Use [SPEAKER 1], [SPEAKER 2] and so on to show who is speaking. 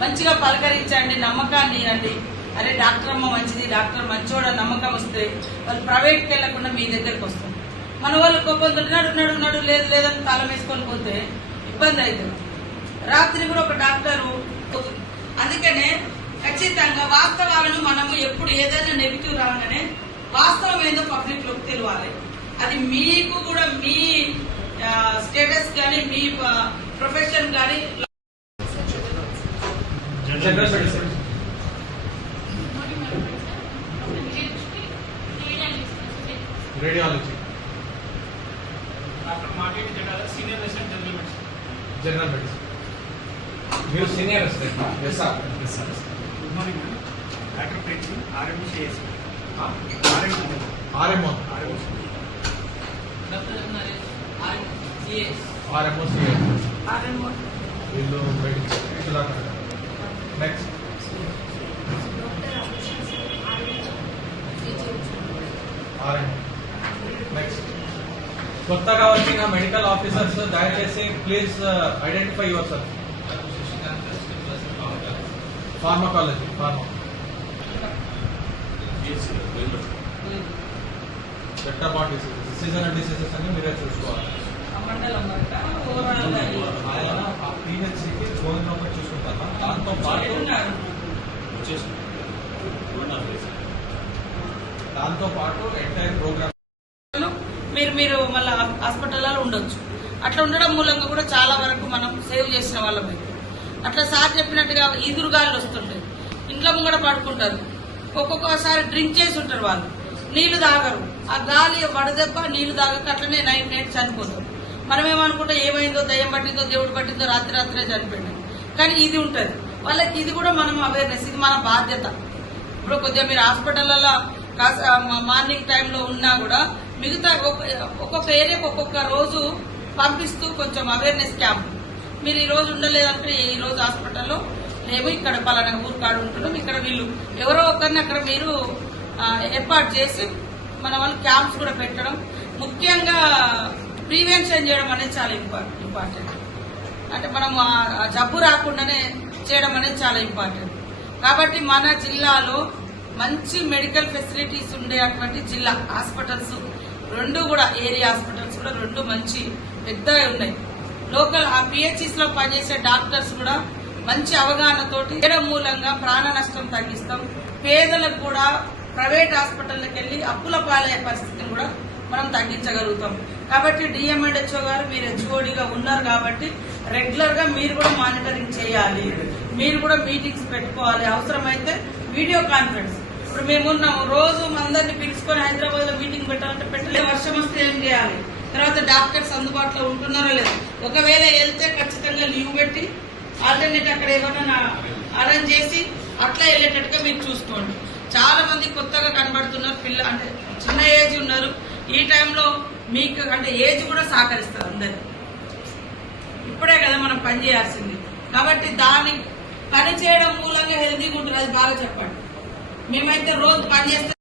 [SPEAKER 1] మంచిగా పలకరించండి నమ్మకాన్ని ఇవ్వండి అరే డాక్టర్ అమ్మ మంచిది డాక్టర్ మంచోడ నమ్మకం వస్తే వాళ్ళు ప్రైవేట్కి వెళ్ళకుండా మీ దగ్గరకు వస్తారు. మన వాళ్ళు కొంత నడు నడు నడు లేదు లేదని తాళం వేసుకొని పోతే ఇబ్బంది అవుతుంది. రాత్రి కూడా ఒక డాక్టరు పోతుంది. అందుకనే ఖచ్చితంగా వాస్తవాలను మనము ఎప్పుడు ఏదైనా నెగిటివ్ రాగానే వాస్తవం ఏందో పబ్లిక్లోకి తెలియాలి. అది మీకు కూడా మీ స్టేటస్ కానీ మీ ప్రొఫెషన్ కానీ
[SPEAKER 2] general medicine radiology
[SPEAKER 3] doctor Mateti Jatala senior resident general medicine
[SPEAKER 2] general medicine మీరు senior assistant yes sir
[SPEAKER 3] good morning madam doctor Prince RMD CS RMD
[SPEAKER 2] RMO RMO CS వీళ్ళు మెడిసిన్ సుధాకర్ నెక్స్ట్ నెక్స్ట్ కొత్తగా వచ్చిన medical officers దయచేసి please identify yourself pharmacology pharma bone diseases seasonal diseases అన్ని మీరే చూసుకోవాలి పిహెచ్సికి చూసుకుంటారా దాంతో పాటు
[SPEAKER 1] వచ్చేసింది
[SPEAKER 2] దాంతో పాటు ఎంటైర్ ప్రోగ్రామ్
[SPEAKER 1] మీరు మీరు మళ్ళీ హాస్పిటల్లో ఉండొచ్చు. అట్లా ఉండడం మూలంగా కూడా చాలా వరకు మనం సేవ్ చేసిన వాళ్ళం అట్లా సార్ చెప్పినట్టుగా ఈదురుగాళ్ళు వస్తుంటాయి. ఇంట్లో ముంగడ పడుకుంటారు. ఒక్కొక్కసారి డ్రింక్ చేసి ఉంటారు వాళ్ళు. నీళ్ళు తాగరు. ఆ గాలి వడదెబ్బ నీళ్ళు తాగక అట్లనే నైట్ నైట్ చనిపోతారు. మనం ఏమనుకుంటే ఏమైందో దయ్యం పట్టిందో దేవుడు పట్టిందో రాత్రి రాత్రే చనిపోయింది. కానీ ఇది ఉంటుంది. వాళ్ళకి ఇది కూడా మనం అవేర్నెస్ ఇది మన బాధ్యత. ఇప్పుడు కొద్దిగా మీరు హాస్పిటల్లో కాస్త మార్నింగ్ టైంలో ఉన్నా కూడా మిగతా ఒక్క- ఒక్కొక్క ఏరియాకి ఒక్కొక్క రోజు పంపిస్తూ కొంచెం అవేర్నెస్ క్యాంప్ మీరు ఈ రోజు ఉండలేదంటే ఈ రోజు హాస్పిటల్లో మేము ఇక్కడ పలానా ఊరు కాడు ఉంటున్నాం ఇక్కడ వీళ్ళు ఎవరో ఒకరిని అక్కడ మీరు ఏర్పాటు చేసి మన వాళ్ళు క్యాంప్స్ కూడా పెట్టడం. ముఖ్యంగా ప్రివెన్షన్ చేయడం అనేది చాలా ఇంపార్టెంట్ ఇంపార్టెంట్ అంటే మనం జబ్బు రాకుండానే చేయడం అనేది చాలా ఇంపార్టెంట్. కాబట్టి మన జిల్లాలో మంచి మెడికల్ ఫెసిలిటీస్ ఉండేటువంటి జిల్లా హాస్పిటల్స్ రెండు కూడా ఏరియా హాస్పిటల్స్ కూడా రెండు మంచి పెద్దగా ఉన్నాయి. లోకల్ ఆ పిహెచ్సిస్లో పనిచేసే డాక్టర్స్ కూడా మంచి అవగాహనతోటి చేయడం మూలంగా ప్రాణ నష్టం తగ్గిస్తాం. పేదలకు కూడా ప్రైవేట్ హాస్పిటల్కి వెళ్ళి అప్పుల పాలయ్యే పరిస్థితిని కూడా మనం తగ్గించగలుగుతాం. కాబట్టి డిఎంఎడ్హెచ్ఓ గారు మీరు హెచ్ఓడిగా ఉన్నారు కాబట్టి రెగ్యులర్గా మీరు కూడా మానిటరింగ్ చేయాలి. మీరు కూడా మీటింగ్స్ పెట్టుకోవాలి. అవసరమైతే వీడియో కాన్ఫరెన్స్ ఇప్పుడు మేము రోజు అందరినీ పిలుచుకొని హైదరాబాద్లో మీటింగ్ పెట్టాలంటే పెట్టలేదు వర్షం వస్తే ఏం చేయాలి? తర్వాత డాక్టర్స్ అందుబాటులో ఉంటున్నారో లేదు. ఒకవేళ వెళ్తే ఖచ్చితంగా లీవ్ పెట్టి ఆల్టర్నేట్ అక్కడ ఏమైనా అరేంజ్ చేసి అట్లా వెళ్ళేటట్టుగా మీరు చూసుకోండి. చాలా మంది కొత్తగా కనబడుతున్నారు. పిల్ల అంటే చిన్న ఏజ్ ఉన్నారు. ఈ టైంలో మీకు అంటే ఏజ్ కూడా సహకరిస్తారు అందరు ఇప్పుడే కదా మనం పని చేయాల్సింది. కాబట్టి దాని పని చేయడం మూలంగా హెల్తీగా ఉంటుంది అది బాగా చెప్పండి. మేమైతే రోజు పని చేస్తే